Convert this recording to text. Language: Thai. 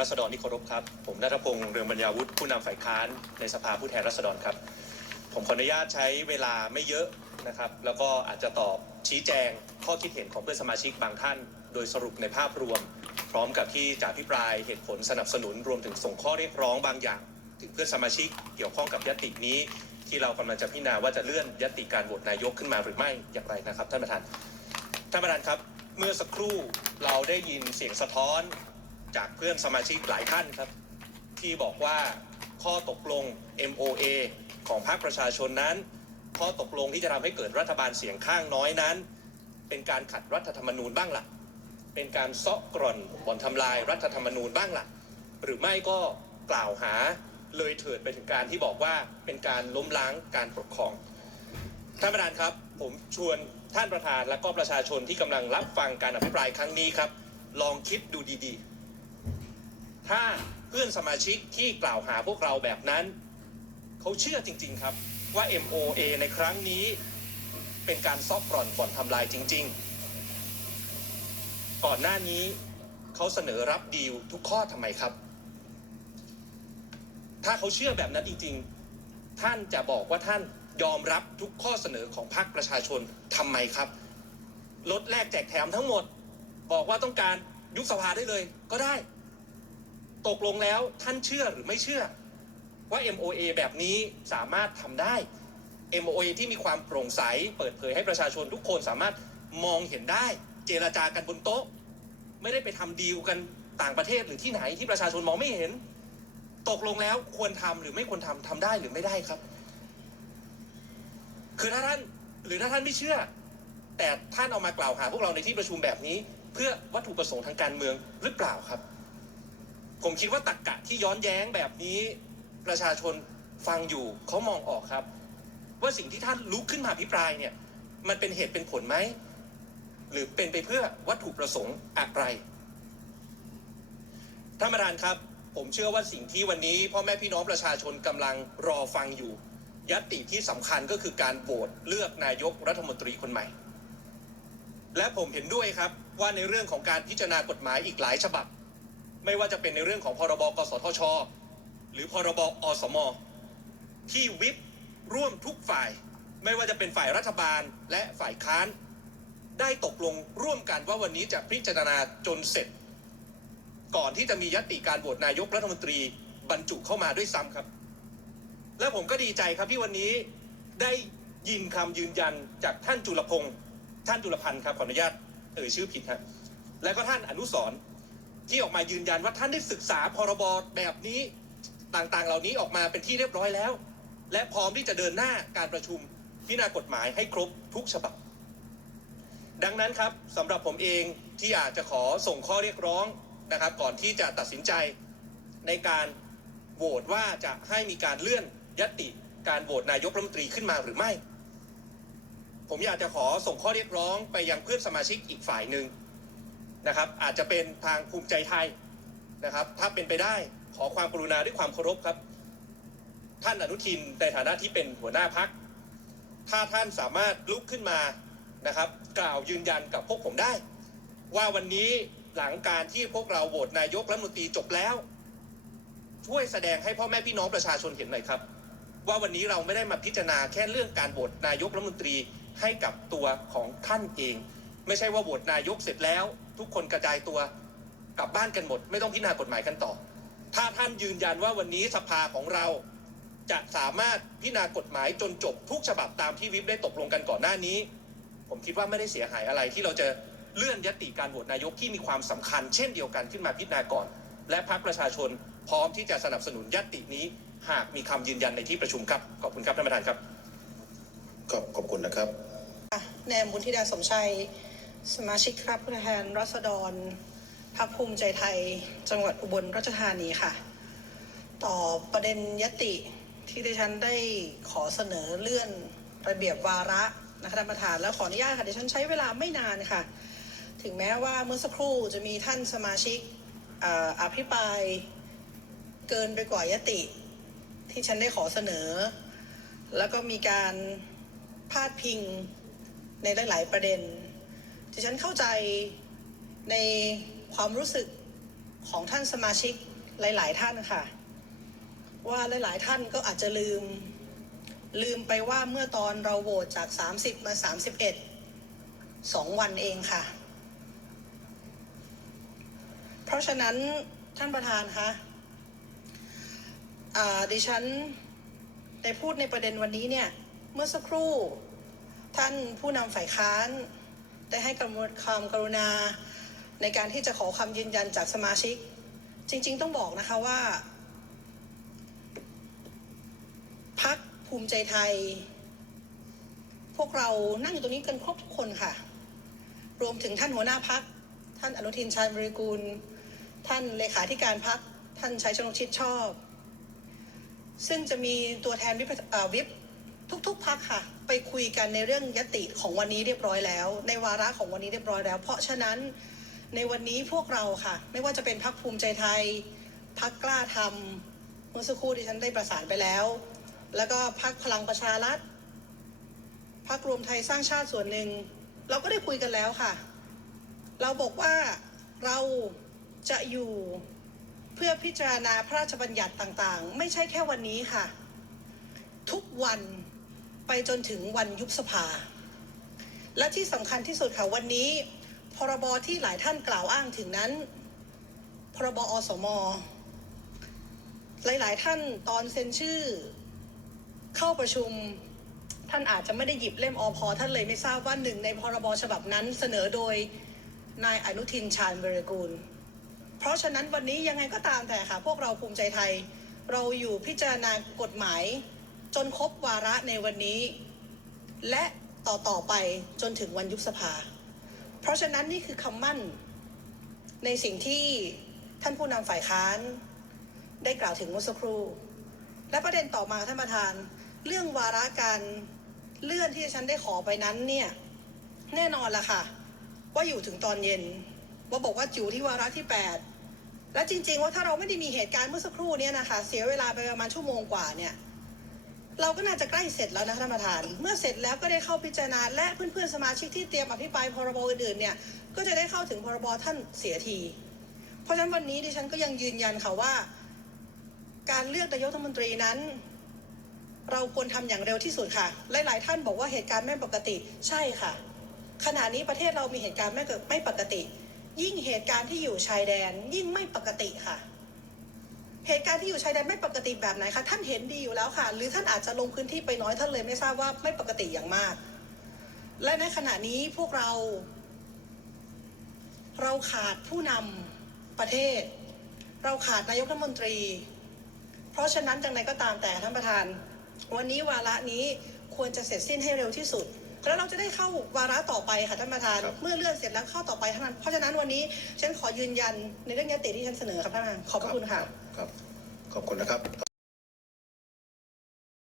รัษฎรที่เคารพครับ ผมนัทพงศ์เรืองบรรยาวุฒิผู้นำฝ่ายค้านในสภาผู้แทนราษฎรครับ ผมขออนุญาตใช้เวลาไม่เยอะนะครับ แล้วก็อาจจะตอบชี้แจงข้อคิดเห็นของเพื่อนสมาชิกบางท่าน โดยสรุปในภาพรวม พร้อมกับที่จะอภิปรายเหตุผลสนับสนุนรวมถึงส่งข้อเรียกร้องบางอย่าง ถึงเพื่อนสมาชิกเกี่ยวข้องกับยตินี้ ที่เรากำลังจะพิจารณาว่าจะเลื่อนยติการโหวตนายกขึ้นมาหรือไม่อย่างไรนะครับ ท่านประธานท่านประธานครับ เมื่อสักครู่เราได้ยินเสียงสะท้อน จากเพื่อนสมาชิกหลายท่านครับ ที่บอกว่าข้อตกลง MOA ของพรรคประชาชนนั้น ข้อตกลงที่จะทำให้เกิดรัฐบาลเสียงข้างน้อยนั้น เป็นการขัดรัฐธรรมนูญบ้างล่ะ เป็นการซาะกร่อนบ่อนทำลายรัฐธรรมนูญบ้างล่ะ หรือไม่ก็กล่าวหาเลยเถิดไปถึงการที่บอกว่าเป็นการล้มล้างการปกครองท่านประธานครับผมชวนท่านประธานและก็ประชาชนที่กำลังรับฟังการอภิปรายครั้งนี้ครับ ลองคิดดูดีๆ ถ้าเพื่อนสมาชิกที่กล่าวหาพวกเราแบบนั้น เขาเชื่อจริง ๆครับว่า MOA ในครั้งนี้เป็นการซอกกร่อนบ่อนทำลายจริง ๆ ก่อนหน้านี้เขาเสนอรับดีลทุกข้อทำไมครับ ถ้าเขาเชื่อแบบนั้นจริง ๆ ท่านจะบอกว่าท่านยอมรับทุกข้อเสนอของพรรคประชาชนทำไมครับ ลดแลกแจกแถมทั้งหมด บอกว่าต้องการยุบสภาได้เลยก็ได้ ตกลงแล้วท่านเชื่อหรือไม่เชื่อ ว่า MOA แบบนี้สามารถทำได้ MOA ที่มีความโปร่งใส เปิดเผยให้ประชาชนทุกคนสามารถมองเห็นได้ เจรจากันบนโต๊ะ ไม่ได้ไปทำดีลกันต่างประเทศหรือที่ไหนที่ประชาชนมองไม่เห็น ตกลงแล้วควรทำหรือไม่ควรทำทำได้หรือไม่ได้ครับ คือถ้าท่านหรือถ้าท่านไม่เชื่อ แต่ท่านเอามากล่าวหาพวกเราในที่ประชุมแบบนี้ เพื่อวัตถุประสงค์ทางการเมืองหรือเปล่าครับ ผมคิดว่าตักกะที่ย้อนแย้งแบบนี้ ประชาชนฟังอยู่เขามองออกครับ ว่าสิ่งที่ท่านลุกขึ้นมาอภิปรายเนี่ยมันเป็นเหตุเป็นผลไหมหรือเป็นไปเพื่อวัตถุประสงค์อะไรท่านประธานครับ ผมเชื่อว่าสิ่งที่วันนี้พ่อแม่พี่น้องประชาชนกำลังรอฟังอยู่ยัตติที่สำคัญก็คือการโหวตเลือกนายกรัฐมนตรีคนใหม่ และผมเห็นด้วยครับว่าในเรื่องของการพิจารณากฎหมายอีกหลายฉบับ ไม่ว่าจะเป็นในเรื่องของพรบกสทช หรือพรบอสม ที่วิปร่วมทุกฝ่าย ไม่ว่าจะเป็นฝ่ายรัฐบาลและฝ่ายค้าน ได้ตกลงร่วมกันว่าวันนี้จะพิจารณาจนเสร็จ ก่อนที่จะมียติการโหวตนายกรัฐมนตรีบรรจุเข้ามาด้วยซ้ำครับ และผมก็ดีใจครับที่วันนี้ได้ยินคำยืนยันจากท่านจุลพงศ์ท่านจุลพันธ์ครับขออนุญาตเอ่ยชื่อผิดครับและก็ท่านอนุสร ที่ออกมายืนยันว่าท่านได้ศึกษาพรบแบบนี้ต่างๆ เหล่านี้ออกมาเป็นที่เรียบร้อยแล้ว และพร้อมที่จะเดินหน้าการประชุมพิจารณากฎหมายให้ครบทุกฉบับ ดังนั้นครับสำหรับผมเองที่อากจะขอส่งข้อเรียกร้องนะครับ ก่อนที่จะตัดสินใจในการโหวตว่าจะให้มีการเลื่อนยติการโหวตนายกรัฐมนตรีขึ้นมาหรือไม่ ผมอยากจะขอส่งข้อเรียกร้องไปยังเพื่อนสมาชิกอีกฝ่ายหนึ่ง นะครับ อาจจะเป็นทางภูมิใจไทยนะครับ ถ้าเป็นไปได้ขอความกรุณาด้วยความเคารพครับ ท่านอนุทินในฐานะที่เป็นหัวหน้าพัก ถ้าท่านสามารถลุกขึ้นมานะครับ กล่าวยืนยันกับพวกผมได้ ว่าวันนี้หลังการที่พวกเราโหวตนายกรัฐมนตรีจบแล้ว ช่วยแสดงให้พ่อแม่พี่น้องประชาชนเห็นหน่อยครับ ว่าวันนี้เราไม่ได้มาพิจารณาแค่เรื่องการโหวตนายกรัฐมนตรีให้กับตัวของท่านเอง ไม่ใช่ว่าโหวตนายกเสร็จแล้ว ทุกคนกระจายตัวกลับบ้านกันหมด ไม่ต้องพิจารณากฎหมายกันต่อ ถ้าท่านยืนยันว่าวันนี้สภาของเราจะสามารถพิจารณากฎหมายจนจบทุกฉบับตามที่วิปได้ตกลงกันก่อนหน้านี้ ผมคิดว่าไม่ได้เสียหายอะไรที่เราจะเลื่อนยติการโหวตนายกที่มีความสำคัญเช่นเดียวกันขึ้นมาพิจารณาก่อน และพรรคประชาชนพร้อมที่จะสนับสนุนยตินี้ หากมีคำยืนยันในที่ประชุมครับ ขอบคุณครับท่านประธานครับครับขอบคุณนะครับแนมบุญธิดาสมชัย สมาชิกครับผู้แทนรัษฎรพรรคภูมิใจไทย จังหวัดอุบลราชธานีค่ะ ต่อประเด็นยติที่ดิฉันได้ขอเสนอเลื่อนระเบียบวาระนะคะท่านประธานแล้วขออนุญาตค่ะดิฉันใช้เวลาไม่นานค่ะ ถึงแม้ว่าเมื่อสักครู่จะมีท่านสมาชิกอภิปรายเกินไปกว่ายติ ที่ฉันได้ขอเสนอ แล้วก็มีการพาดพิงในหลาย ๆ ประเด็น ที่ฉันเข้าใจในความรู้สึกของท่านสมาชิกหลาย ๆ ท่านค่ะ ว่าหลาย ๆ ท่านก็อาจจะลืม ลืมไปว่าเมื่อตอนเราโหวตจาก 30 มา 31สองวันเองค่ะ เพราะฉะนั้นท่านประธานคะดิฉันได้พูดในประเด็นวันนี้เนี่ย เมื่อสักครู่ท่านผู้นำฝ่ายค้าน ได้ให้ความกรุณา ในการที่จะขอคำยืนยันจากสมาชิก จริง ๆ ต้องบอกนะคะว่าพักภูมิใจไทย พวกเรานั่งอยู่ตรงนี้กันครบทุกคนค่ะ รวมถึงท่านหัวหน้าพัก ท่านอนุทินชาญบริกูล ท่านเลขาธิการพัก ท่านชัยชนกชิดชอบ ซึ่งจะมีตัวแทนวิปวิป ทุกๆพักค่ะ ไปคุยกันในเรื่องยติของวันนี้เรียบร้อยแล้ว ในวาระของวันนี้เรียบร้อยแล้ว เพราะฉะนั้นในวันนี้พวกเราค่ะ ไม่ว่าจะเป็นพักภูมิใจไทยพักกล้าทำเมื่อสักครู่ที่ฉันได้ประสานไปแล้ว แล้วก็พักพลังประชารัฐพักรวมไทยสร้างชาติส่วนหนึ่ง เราก็ได้คุยกันแล้วค่ะ เราบอกว่าเราจะอยู่เพื่อพิจารณาพระราชบัญญัติต่างๆ ไม่ใช่แค่วันนี้ค่ะ ทุกวัน ไปจนถึงวันยุบสภา และที่สำคัญที่สุดค่ะวันนี้ พรบที่หลายท่านกล่าวอ้างถึงนั้น พรบอสม หลายๆ ท่านตอนเซ็นชื่อ เข้าประชุมท่านอาจจะไม่ได้หยิบเล่มอพอท่านเลยไม่ทราบว่าหนึ่งในพรบฉบับนั้นเสนอโดยนายอนุทินชาญบริกูล เพราะฉะนั้นวันนี้ยังไงก็ตามแต่ค่ะ พวกเราภูมิใจไทย เราอยู่พิจารณากฎหมาย จนครบวาระในวันนี้ และต่อต่อไปจนถึงวันยุบสภา เพราะฉะนั้นนี่คือคำมั่น ในสิ่งที่ท่านผู้นำฝ่ายค้าน ได้กล่าวถึงเมื่อสักครู่และประเด็นต่อมาท่านประธาน เรื่องวาระการเลื่อนที่ฉันได้ขอไปนั้นเนี่ยแน่นอนละค่ะ ว่าอยู่ถึงตอนเย็น ว่าบอกว่าอยู่ที่วาระที่ 8 และจริง ๆ ว่าถ้าเราไม่ได้มีเหตุการณ์เมื่อสักครู่เนี่ยนะคะ เสียเวลาไปประมาณชั่วโมงกว่าเนี่ย เราก็น่าจะใกล้เสร็จแล้วนะท่านประธาน เมื่อเสร็จแล้วก็ได้เข้าพิจารณาและเพื่อนๆสมาชิกที่เตรียมอภิปรายพรบอื่นๆเนี่ยก็จะได้เข้าถึงพรบท่านเสียที เพราะฉะนั้นวันนี้ดิฉันก็ยังยืนยันค่ะว่า การเลือกนายกรัฐมนตรีนั้น เราควรทำอย่างเร็วที่สุดค่ะ หลายๆ ท่านบอกว่าเหตุการณ์ไม่ปกติใช่ค่ะ ขณะนี้ประเทศเรามีเหตุการณ์ไม่เกิดไม่ปกติ ยิ่งเหตุการณ์ที่อยู่ชายแดนยิ่งไม่ปกติค่ะ เหตุการณ์ที่อยู่ชายแดนไม่ปกติแบบไหนคะท่านเห็นดีอยู่แล้วค่ะ หรือท่านอาจจะลงพื้นที่ไปน้อยท่านเลยไม่ทราบว่าไม่ปกติอย่างมาก และในขณะนี้พวกเรา เราขาดผู้นำประเทศ เราขาดนายกรัฐมนตรี เพราะฉะนั้นจังไรก็ตามแต่ท่านประธาน วันนี้วาระนี้ควรจะเสร็จสิ้นให้เร็วที่สุดแล้วเราจะได้เข้าวาระต่อไปค่ะท่านประธานครับเมื่อเลื่อนเสร็จแล้วเข้าต่อไปเท่านั้นเพราะฉะนั้นวันนี้ฉันขอยืนยันในเรื่องยติที่ฉันเสนอครับท่านประธานขอบพระคุณค่ะ ครับขอบคุณนะครับ